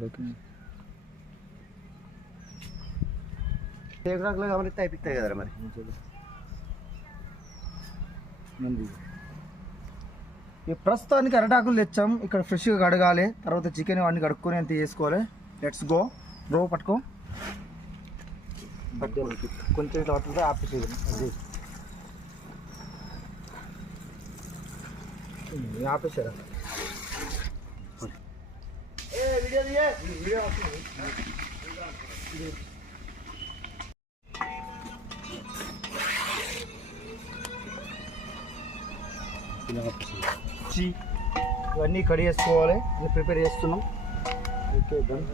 కాబట్టి అయిపోతాయి కదా మరి ఈ ప్రస్తుతానికి అరటాకులు తెచ్చాం. ఇక్కడ ఫ్రెష్గా కడగాలి. తర్వాత చికెన్ అన్ని కడుక్కొని అంత చేసుకోవాలి. లెట్స్ గో రో పట్టుకో. కొంచెం పట్టుకుంటే ఆపేసేది అది ఉమ్, ఆపేసారా చి ఇవన్నీ కడి చేసుకోవాలి ఇది ప్రిపేర్ చేస్తున్నాం। ఓకే డన్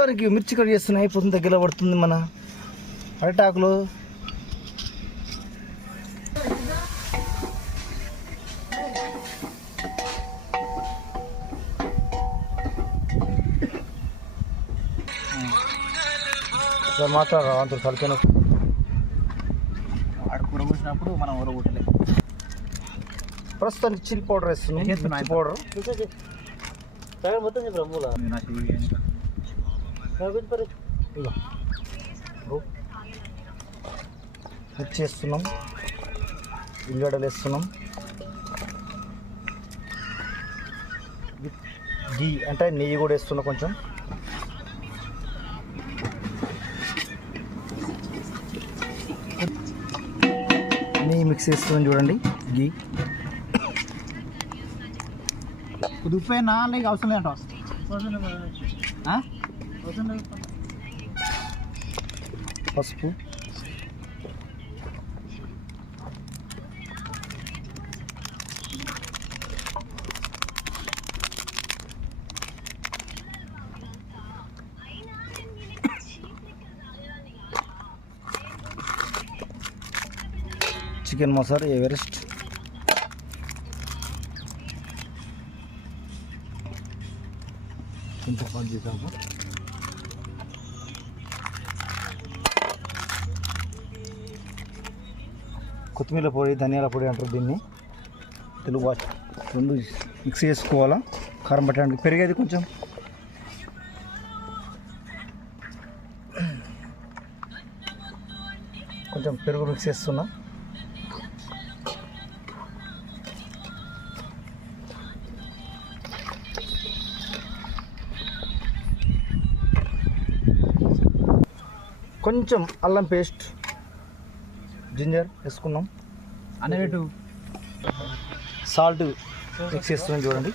ప్రస్తుతానికి మిర్చి కట్ చేస్తున్నాయి అయిపోతుంది దగ్గర పడుతుంది మన అరటాకులు. మాత్రం అంత కలిపిన కూర కూసినప్పుడు మనం ఊర కొట్టలే. ప్రస్తుతానికి చిల్లీ పౌడర్ వేస్తున్నాం. పౌడర్. మొత్తం మిర్చి వేస్తున్నాం ఉల్లిగడ్డలు వేస్తున్నాం గీ అంటే నెయ్యి కూడా వేస్తున్నా కొంచెం. నెయ్యి మిక్స్ చేస్తున్నాం చూడండి. గీ. ఉప్పు నీకు అవసరం లేదంట పసుపు చికెన్ మసాలా ఎవరెస్ట్ కొంచెం పాటు చేసాము కొత్తిమీర పొడి ధనియాల పొడి అంటారు దీన్ని. తెలుగు భాష రెండు మిక్స్ చేసుకోవాలా? కారం పట్టడానికి పెరిగేది కొంచెం. కొంచెం పెరుగు మిక్స్ చేస్తున్నా. కొంచెం అల్లం పేస్ట్ జింజర్ వేసుకున్నాం. అనేటు సాల్ట్ మిక్స్ చేస్తున్నాం చూడండి.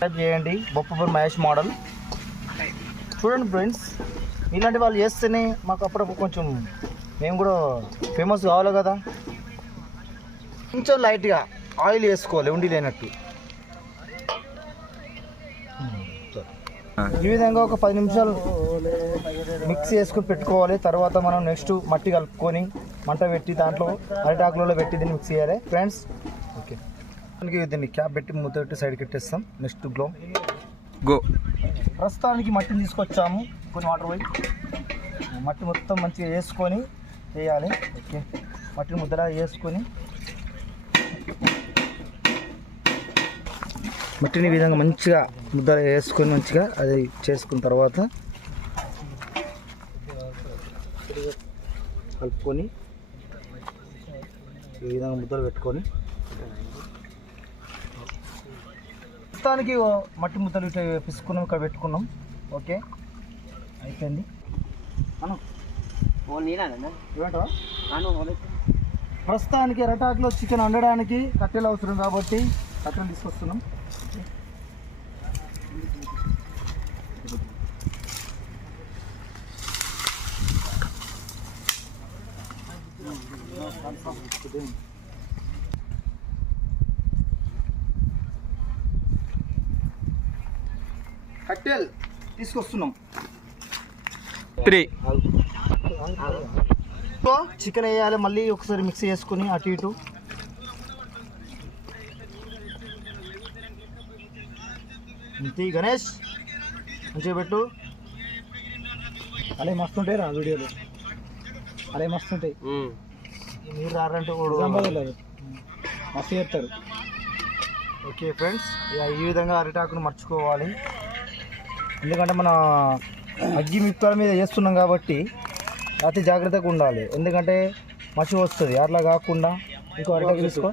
సబ్స్క్రైబ్ చేయండి. బొప్పపూర్ మహేష్ మోడల్. చూడండి ఫ్రెండ్స్ ఇలాంటి వాళ్ళు చేస్తేనే మాకు అప్పుడప్పుడు కొంచెం మేము కూడా ఫేమస్ కావాలి కదా. కొంచెం లైట్గా ఆయిల్ వేసుకోవాలి ఉండి లేనట్టు. ఈ విధంగా ఒక పది నిమిషాలు మిక్స్ చేసుకొని పెట్టుకోవాలి. తర్వాత మనం నెక్స్ట్ మట్టి కలుపుకొని మంట పెట్టి దాంట్లో అరిటాకులలో పెట్టి దీన్ని మిక్స్ చేయాలి. ఫ్రెండ్స్ ఓకే దానికి దీన్ని క్యాప్ పెట్టి మూత పెట్టి సైడ్కి పెట్టేస్తాం నెక్స్ట్ గ్లో గో ప్రస్తుతానికి మట్టిని తీసుకొచ్చాము. కొన్ని వాటర్ పోయి. మట్టి మొత్తం మంచిగా వేసుకొని వేయాలి. ఓకే మట్టిని ముద్దలా వేసుకొని మట్టిని ఈ విధంగా మంచిగా ముద్ద వేసుకొని మంచిగా అది చేసుకున్న తర్వాత కలుపుకొని ఈ విధంగా ముద్దలు పెట్టుకొని ప్రస్తుతానికి ఓ మట్టి ముద్దలు ఇట్లా పిసుకున్నాం ఇక్కడ పెట్టుకున్నాం. ఓకే. అయిపోయింది. మనం ఏమంటావా? ప్రస్తుతానికి ఎరటాకులో చికెన్ వండడానికి కట్టెలు అవసరం కాబట్టి కట్టెలు తీసుకొస్తున్నాం. కట్టెలు తీసుకొస్తున్నాం. త్రీ. చికెన్ వేయాలి మళ్ళీ ఒకసారి మిక్స్ చేసుకుని అటు ఇటు. ఇంతే గణేష్ మంచిగా పెట్టు. అలా మస్తు ఉంటాయి రా వీడియోలు. అలా మస్తు ఉంటాయి మీరు రారంటే మస్తు చేస్తారు. ఓకే ఫ్రెండ్స్ ఇక ఈ విధంగా అరిటాకును మర్చుకోవాలి. ఎందుకంటే మన అగ్గి మిప్పల మీద చేస్తున్నాం కాబట్టి అతి జాగ్రత్తగా ఉండాలి. ఎందుకంటే మసి వస్తుంది. అట్లా కాకుండా ఇంకో అరిటాకు తీసుకో.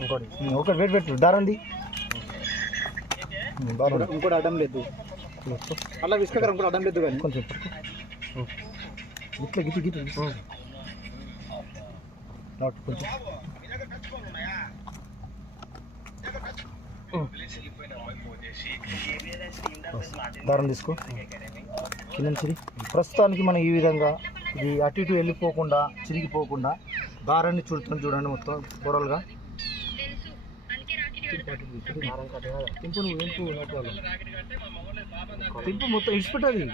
ఇంకోటి. ఒకటి వెయిట్ పెట్టు. దారండి. ఇంకోటి అడ్డం లేదు. అలా విసుకర ఇంకోటి అడ్డం లేదు కానీ. కొంచెం ఇట్లా గిట్ల గిట్ల లాట్ కొంచెం. దారం తీసుకో. కింద చిరి ప్రస్తుతానికి మనం ఈ విధంగా ఇది అటు ఇటు వెళ్ళిపోకుండా చిరిగిపోకుండా దారాన్ని చుడుతుంది చూడండి మొత్తం కూరలుగా తింపు నువ్వు తింపు మొత్తం ఇచ్చిపెట్టది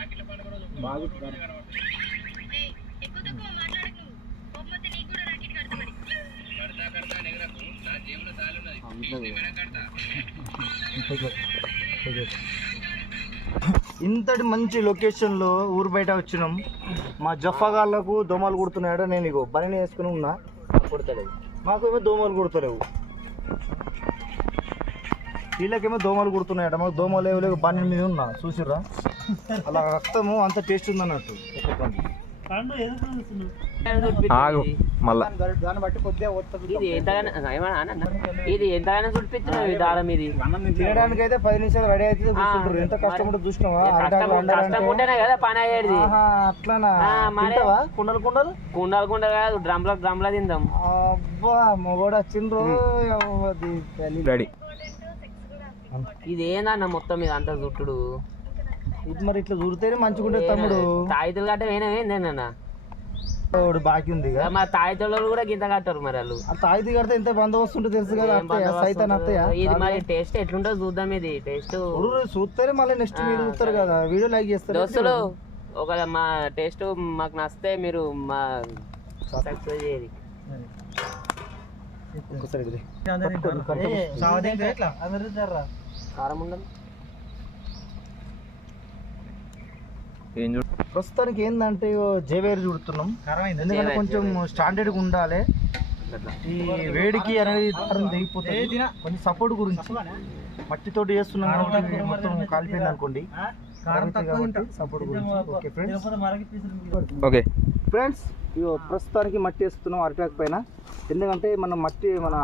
ఇంతటి మంచి లొకేషన్లో ఊరు బయట వచ్చినాం. మా జఫాగాళ్ళకు దోమలు కుడుతున్నాయట నేను ఇగో బని వేసుకుని ఉన్నా. కుడతలేవు మాకు ఏమో దోమలు కుడతలేవు. వీళ్ళకేమో దోమలు కుడుతున్నాయట మాకు దోమలు లేవు లేవు బని మీద ఉన్నా. చూసిర్రా? అలా రక్తము అంత టేస్ట్ ఉందన్నట్టు. ఒక్కొక్క ఆగు మళ్ళా. ఇది ఎంతగానో ఏమన్నా అన్న? ఇది ఎంతగానో చూపించిన దారం ఇది. తినడానికి అయితే పది నిమిషాలు రెడీ అయితే కూర్చుంటారు. ఎంత కష్టం కదా పని అయ్యేది. అట్లానా? కుండలు కుండలు? కుండలు కుండ కాదు డ్రమ్ల డ్రమ్ల తిందాం. అబ్బా మొగోడు వచ్చిండ్రు. రెడీ. ఇది ఏందన్న మొత్తం ఇది అంత చుట్టుడు? ఇది మరి ఇట్లా చూడితేనే మంచిగా ఉంటుంది తమ్ముడు. తాయితులు ఏందేనన్న వాడు బాకీ ఉంది. మా తాయితులు కూడా గింత కట్టారు మరి వాళ్ళు. ఆ తాయిది కడితే ఎంత బందోబస్తు ఉంటుంది తెలుసు కదా అత్తయ్య బందోబస్తు సైతాన్ అత్తయ్య. ఇది మరి టేస్ట్ ఎట్లుంటో చూద్దాం ఇది టేస్ట్. చూస్తేనే మళ్ళీ నెక్స్ట్ మీరు చూస్తారు కదా వీడియో లైక్ చేస్తారు. దోస్తులు ఒక మా టేస్ట్ మాకు నచ్చితే మీరు మా సక్సెస్ చేయది ఒక్కసారి. కారం ఉండదు. ఏం ప్రస్తుతానికి ఏంటంటే జేవేరు చూడుతున్నాం. ఎందుకంటే కొంచెం స్టాండర్డ్గా ఉండాలి. ఈ వేడికి అనేది దారం తెగిపోతుంది కొంచెం సపోర్ట్ గురించి మట్టితోటి చేస్తున్నాం కాబట్టి మొత్తం కాలిపోయింది అనుకోండి. సపోర్ట్ గురించి. ఓకే ఫ్రెండ్స్ ఓకే ఫ్రెండ్స్ ఇగో ప్రస్తుతానికి మట్టి వేస్తున్నాం అరిటాక్ పైన. ఎందుకంటే మనం మట్టి మన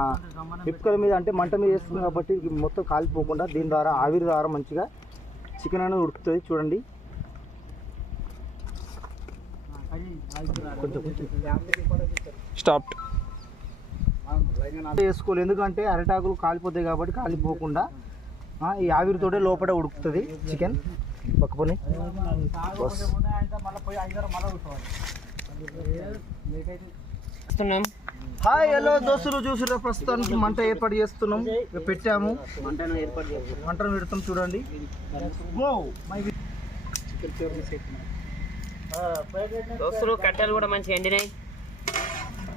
పిప్పుకల మీద అంటే మంట మీద వేస్తున్నాం కాబట్టి మొత్తం కాలిపోకుండా దీని ద్వారా ఆవిరి ద్వారా మంచిగా చికెన్ అనేది ఉడుకుతుంది. చూడండి కొంచెం స్టాప్ వేసుకోవాలి. ఎందుకంటే అరిటాకులు కాలిపోతాయి కాబట్టి కాలిపోకుండా ఆ, ఈ ఆవిరితోటే లోపల ఉడుకుతుంది చికెన్. పక్కపని బస్ వస్తున్నాం. హాయ్ హలో దోస్తులు చూసిరా ప్రస్తుతానికి మంట ఏర్పాటు చేస్తున్నాం. పెట్టాము. ఏర్పాటు మంటను పెడతాం చూడండి. దోస్తులు కట్టెలు కూడా మంచిగా ఎండినాయి.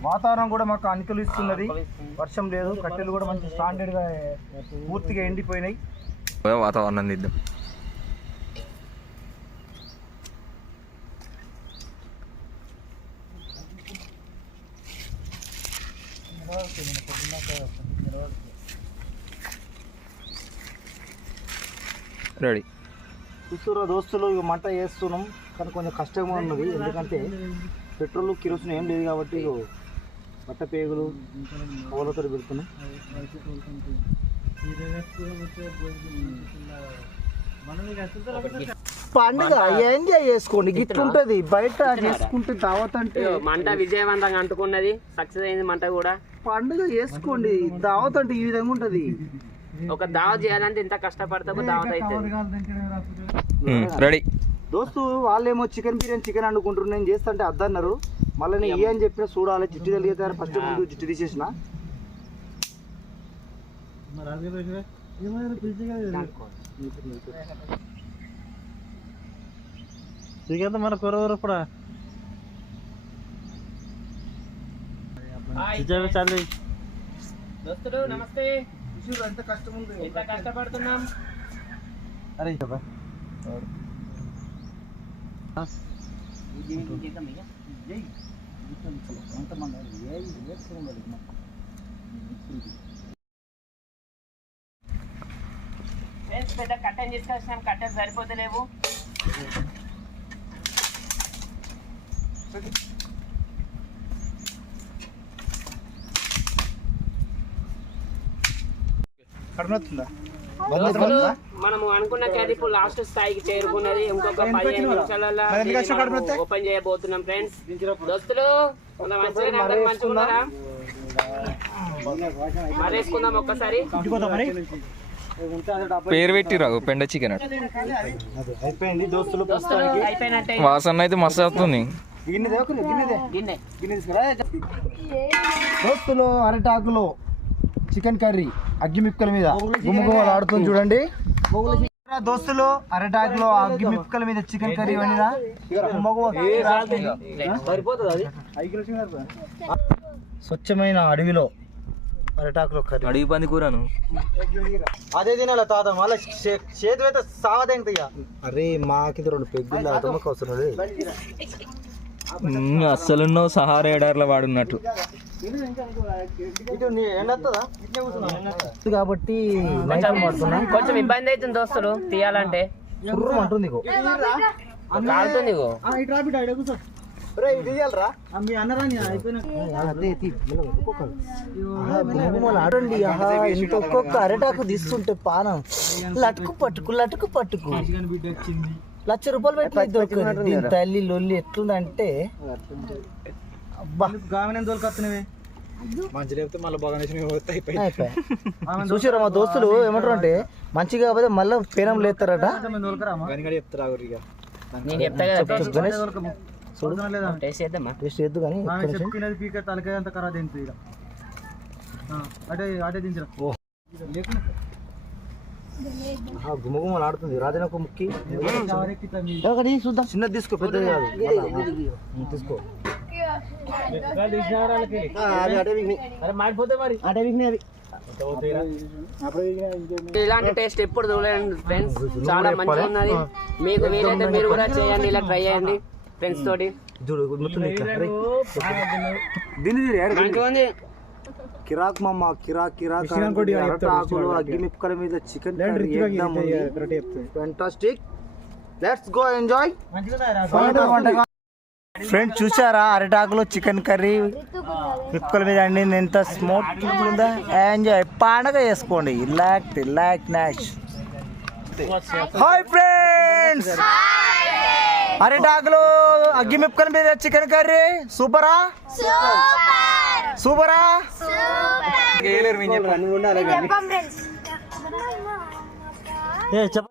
వాతావరణం కూడా మాకు అనుకూలిస్తున్నది. వర్షం లేదు కట్టెలు కూడా మంచి స్టాండర్డ్గా పూర్తిగా ఎండిపోయినాయి. వాతావరణం దిద్దాం రెడీ. చూస్తున్న దోస్తులు ఇక మంట వేస్తున్నాం కానీ కొంచెం కష్టంగా ఉన్నది. ఎందుకంటే పెట్రోల్ కిరోసిన్ ఏం లేదు కాబట్టి బట్ట పేగులు పొగలతో పెడుతున్నాం పండుగ ఎంజాయ్ చేసుకోండి. గిట్లుంటది. బయట చేసుకుంటే దావత్ అంటే మంట విజయవంతంగా అంటుకున్నది. సక్సెస్ అయింది మంట కూడా. పండుగ చేసుకోండి. దావత్ అంటే ఈ విధంగా ఉంటది. ఒక దావ చేయాలంటే ఇంత కష్టపడితే దావత్ అవుతుంది రెడీ. దోస్తు వాళ్ళేమో చికెన్ బిర్యానీ చికెన్ అనుకుంటారు నేను చేస్తుంటే అద్దన్నారు. మళ్ళీ నేను ఏ అని చెప్పిన చూడాలి. జిట్టు తెలియదు ఫస్ట్ ముందు జిట్టు తీసేసిన. మన కూర కూడా? చాలు నమస్తే ఎంత కష్టం ఉంది ఎంత కష్టపడుతున్నాం? అరే చెప్పా. ఫ్రెండ్స్ పెద్ద కట్టెన్ తీసుకొచ్చినాం కట్టెలు సరిపోతలేవు కడుపునొస్తుందా దోస్తులు మనము అనుకున్న క్యారీ ఇప్పుడు లాస్ట్ స్థాయికి చేరుకున్నది. ఇంకొక పదిహేను నిమిషాలలో? ఓపెన్ చేయబోతున్నాం ఫ్రెండ్స్. దోస్తులు మన మంచిగా ఉన్నారా మరేసుకుందాం? ఒక్కసారి. పేరు పెట్టిరావు పెండ చికెన్ అయిపోయింది దోస్తులు వాసన అయితే మస్తు వస్తుంది దోస్తులు అరటాకులో చికెన్ కర్రీ. అగ్గి మిక్కల మీద. గుమ్మగుమ్మలు ఆడుతుంది చూడండి. దోస్తులు అరటాకులో అగ్గి మిక్కల మీద చికెన్ కర్రీ వండినా స్వచ్ఛమైన అడవిలో అరటాకులో కర్రీ. అడిగి పంది కూరను? అదే తినాల తాత? మళ్ళీ చేతి అయితే సావదేంత ఇక అరే మాకి రెండు పెగ్గులు అతమ్మకి అవసరం సహారా ఎడార్లో వాడున్నట్టు. కాబట్టి కొంచెం ఇబ్బంది అవుతుంది దోస్తులు తీయాలంటే. అంటుంది. కాలుతుంది ఒక్కొక్క అరటాకు తీస్తుంటే పానం. లటుకు పట్టుకు లటుకు పట్టుకు. లక్ష రూపాయలు పెట్టి దొరకదు. తల్లి లొల్లి ఎట్లుందంటే అబ్బా. మంచి లేకపోతే మళ్ళీ బాగా. చూసారా మా దోస్తులు ఏమంటారు అంటే మంచిగా కాకపోతే మళ్ళీ పేరం లేస్తారట. గనిగడి చెప్తారా ఇక. నేను చెప్తా కదా టేస్ట్ గణేష్. చూడు. టేస్ట్ చేద్దామా? టేస్ట్ చేద్దు కానీ ఇక్కడ నుంచి. చెప్పినది పీక తలకాయ అంత ఖరాబ్ అయింది ఇక. అటే అటే దించరా. ఆహా, గుమ్మగుమ్మలు ఆడుతుంది. రాజనకు ముక్కి చూద్దాం. చిన్నది తీసుకో పెద్దది కాదు. తీసుకో. ఇలాంటి టేస్ట్ ఎప్పుడు చూడండి ఫ్రెండ్స్ చాలా మంచిగా ఉన్నది. మీకు వీలైతే మీరు కూడా చేయండి ఇలా ట్రై చేయండి ఫ్రెండ్స్ తోటి. కిరాక్ మమ్మ కిరాక్ కిరాక్. ఆకులు అగ్గి మీద chicken fantastic let's go enjoy friends చూసారా అరిటాకులో చికెన్ కర్రీ మిక్కల మీద అండి ఎంత స్మూత్ ఉందా ఎంజాయ్ పండగ చేసుకోండి. లాక్ లాక్ నాష్ హాయ్ ఫ్రెండ్స్ అరిటాకులు అగ్గి మిక్కల మీద చికెన్ కర్రీ. సూపరా? సూపరా? చెప్పం. ఫ్రెండ్స్ ఏ చెప్ప.